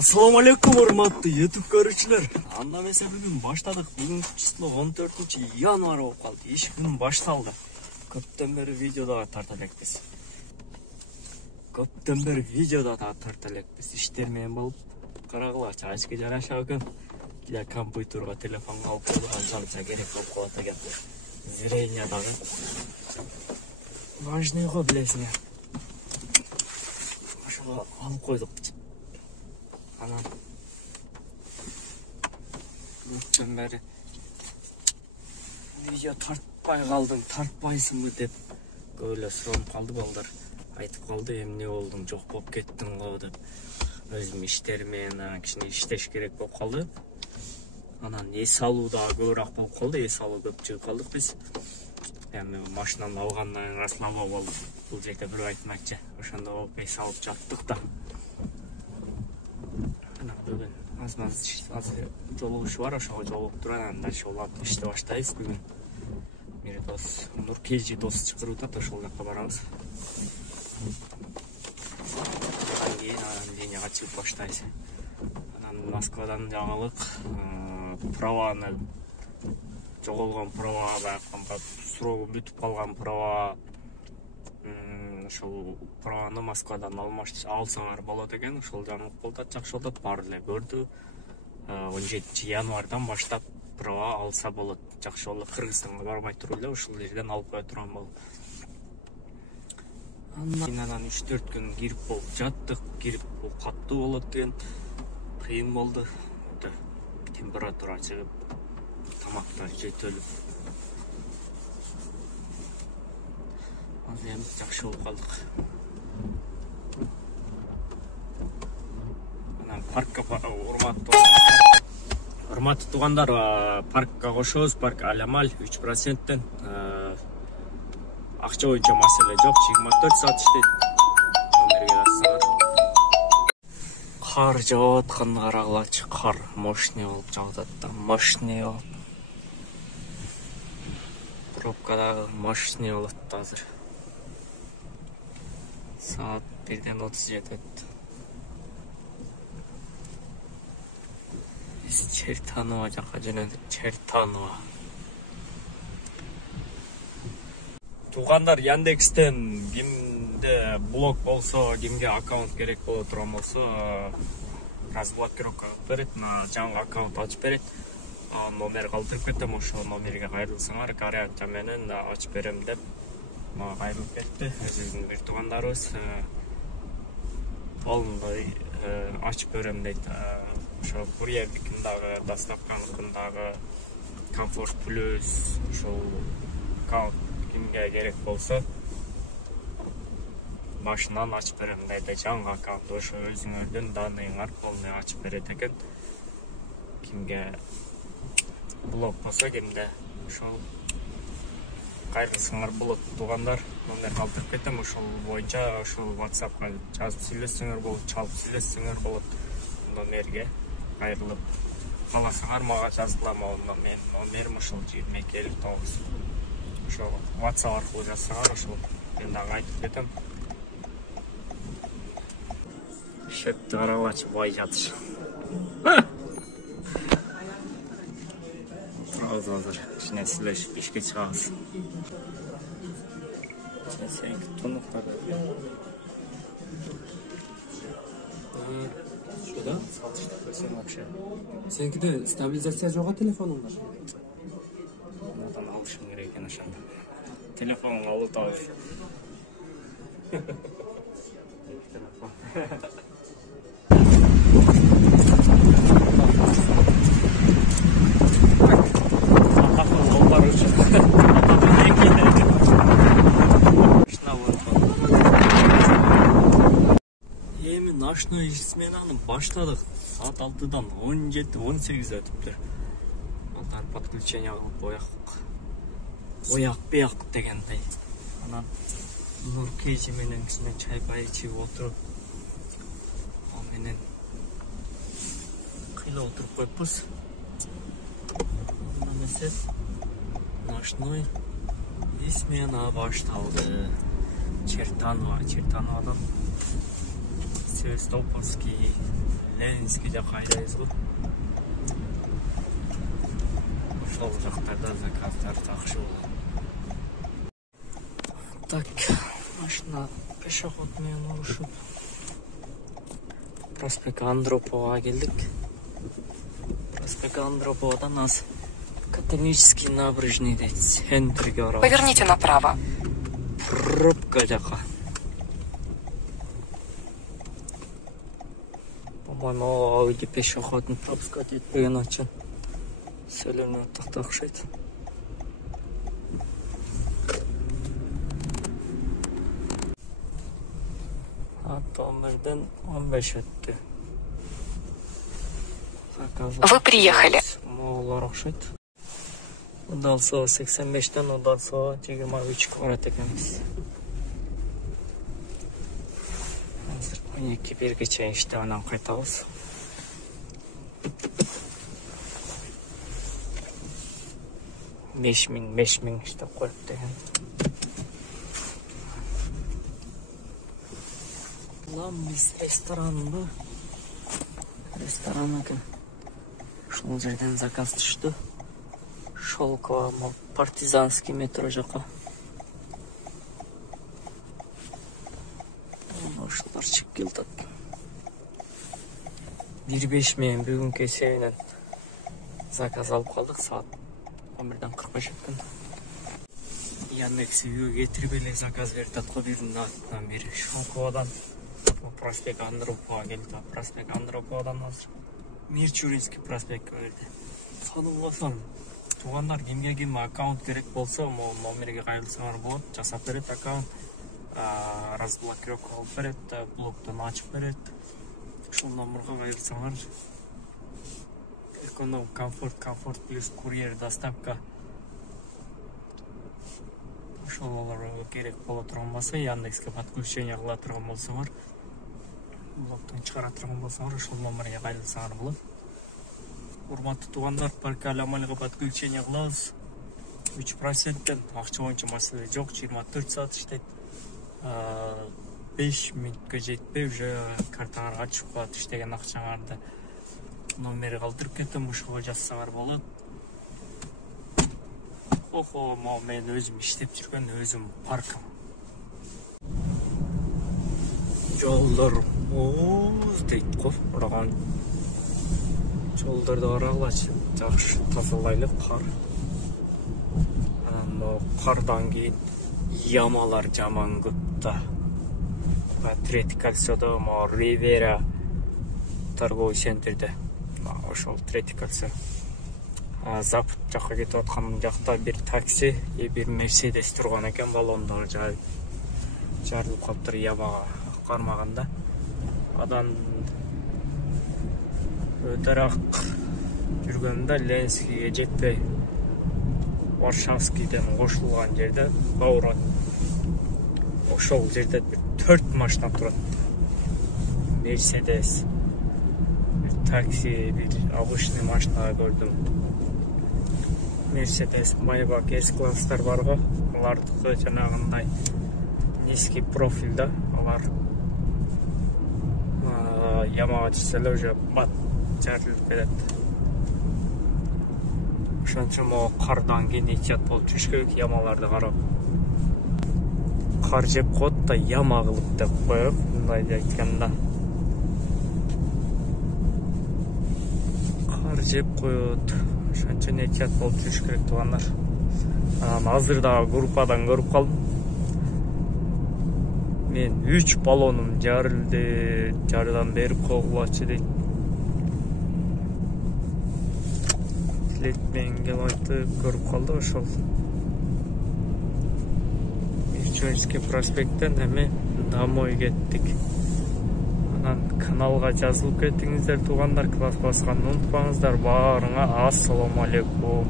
Assalamu alaikum урматтуу YouTube көрүүчүлөр. Анда эмесе бүгүн баштадык. Бүгүнкү число 14-январь болуп калды. Иш күн башталды. Көптөн бери видеодо тарта элекпиз. Иштер менен болуп карагылачы ачка жараша экен. Кийде компьютерге телефонго алып коюп анча керек болуп калат экен. Зрение дагы важный го билесиң. Ошого алып койдук. Анан көптөн бери видео тартпай калдың, тартпайсыңбы деп көп эле суранып калды балдар. Айтып калды, эмне болдуң, жок болуп кеттиң го деп. Өзүм иштер менен кичине иштеш керек болуп калды. Анан эс алуу дагы көбүрөөк болуп калды, эс алуу көп чыгып калдык биз. Эми машинаны алгандан кийин расслабоо болду. Бул жерде бир айтмакчы, ошондо эс алып жаттык да. Бүгүн азыр жолугуш бар, ошого жолугуп туруп анан дальше улап иште баштайбыз бүгүн. Бир дос, Нуркежи дос чакырып атат, ошол жака барабыз. Андан кийин линияга чыгып баштайбыз. Анан Москвадан жаңылык, праваны жоголгон права, баягы срогу бүтүп калган права, ошол праваны Москвадан алсаңар болот экен. Ошол жаңылык болду, жакшы болду, баары эле көрдү. 17-январдан баштап права алса болот. Жакшы болду, Кыргызстанга барбай туруп эле ошол жерден алып кое турган болду. Анан 3-4 күн кирип болуп жаттык, кирип бул каттуу болот деген кыйын болду. Температура чыгып, тамактар жетөлүп. Азыр эми жакшы болуп калдык. Анан паркка урматтуу туугандар, паркка кошобуз. Парк Алямаль 3%-тен. Акча боюнча маселе жок, 24 саат иштейт. Номерге жазсаңар. Кар жаап атканды карагылачы, кар мощный болуп жаап атат да, мощный болуп. Пробкадагы мощный болот азыр. Saat 1'den 37 öttü. Biz Çertanova jaka jönөдүк, Çertanova. Туугандар, Яндекстен кимде блог болсо, кимге аккаунт керек боло турган болсо, разблокировка берет, жаңы аккаунт ачып берет. Номер калтырып кетем, ошол номерге кайрылсаңар, гарантия менен ачып берем деп кайрылып кетти. Өзүбүздүн бир туугандарыбыз олундай ачып берем дейт. Ошо курьердикин дагы, доставканыкын дагы, Комфорт плюс, ошол аккаунт кимге керек болсо башынан ачып берем дейт. Жаңы аккаунт ошо өзүңөрдүн данныйыңар полный ачып берет экен. Кимге блог болсо, кимде ошол кайрылсаңар болот туугандар. Номер калтырып кетем, ошол боюнча ошол WhatsAppка жазып сүйлөшсөңөр болот, чалып сүйлөшсөңөр болот. Номерге кайрылып кааласаңар мага жазгыла, менин номерим ошол 2259. Ошол WhatsApp аркылуу жазсаңар, ошол мен дагы айтып кетем. Шетти карагылачы, бай жатыш. Азыр кичине сүйлөшүп ишке чыгабыз. Сеники тунуктар. Шуда сатышты көрсөң вообще. Сенкиде стабилизация жок телефонуңда? Мындан алышым керек экен ошондо. Телефонго алып табыш. Ночной сменаны баштадык. Saat 6-дан 17-18 өтүптүр. Балдар подключение кылып ояк дегендей. Анан Нуркежи менен кичине чай пай ичип отуруп, ал менен кыйла отуруп коюппуз. Андан эмесе ночной смена башталды. Çertanova'dan Севастопольский, Ленинский де кайдайбыз го. Ошол жактарда заказдар жакшы болот. Так, машина пешоход менен урушуп Проспект Андропова келдик. Проспект Андроповадан нас Катонический набережный центрге барабыз. Поверните направо. Пробка жака. По-моему, Ауди пешеходный пропускать етпеген үчүн сөйлөнүп атакта окшойт. Атомерден 15 өттү. Вы приехали. Моголор окшойт. Одан соң 85-тен одан соң 23-ке барат экенбиз. Азыр 12-1-ге чейин иштеп анан кайтабыз. $5000 иштеп коюп деген. Lan biz restoranında ekan. Ошол жерден заказ түштү. Шолково, партизанский метро жака. Ошолор чыгып келди. 1:05 менен бүгүнкү эсебинен заказ алып калдык. Саат 11:45 экен. Яндекс үйгө кетирип эле заказ берип аткан биринин атынан бери Шолководон проспект Андропова келди. Проспект Андроповадан азыр Мирчуринский проспектке берди. Садылбасам, туугандар кимге ким аккаунт керек болсо, могу номерге кайрылсаңар болот, жасап берет аккаунт. Разблокировка алып берет, блоктон ачып берет. Ушул номерге кайрылсаңар эконом, комфорт плюс курьер доставка. Ошолорго керек боло турган болсо, Яндекске подключение кыла турган болсоңор, блоктон чыгара турган болсоңор, ошол номерге кайрылсаңар болот. Урматтуу туугандар, паркаламалга подключение кылабыз. 3%тен акча боюнча маселе жок, 24 саат иштейт. 5 мүнөткө жетпей уже картаңарга чыгып калат, иштеген акчаңарды номери калтырып кетем, ошого жазсаңар болот. Охо, мен өзүм иштеп жүргөн өзүм паркым. Жолдор муз дейт го, ураган. Жолдорду карагылачы, жакшы тазалайлы кар. Анан кардан кийин ямалар жаман көп да. Третий кольцодо, Ривера торговый центрде. Ошол третий кольцо. Запад жакка кетип аткан жакта бир такси, бир Мерседес турган экен, баллондор жарылып калыптыр ямага кармаганда. Адан өтөрак жүргөндө Ленинскийге жетпей Варшавскийден кошулган жерде поворот. Ошол жерде 4 машина турат. Мерседес, бир такси, бир обычный машина көрдүм. Мерседес, Майбах, S-класстар бар го. Алардыкы жанагындай низкий профиль да. Алар ямага түшсөлөр уже бат жарылып кетет. Ошон үчүн могу кардан кийин эhtiyat болуп жүрүш керек, ямаларды карап. Кар жеп коет да яма кылып деп коет, мындай айтканда. Кар жеп коет. Ошон үчүн эhtiyat болуп жүрүш керек туугандар. Азыр дагы группадан көрүп калдым. Мен 3 баллонум жарылды, жардам берип койгулачы дейт. Мен келип айтып көрүп калды ошол. Мирчуринский проспекттен эми домой кеттик. Анан каналга жазылып кетиңиздер туугандар, класс басканды унутпаңыздар. Баарыңа ассаламу алейкум.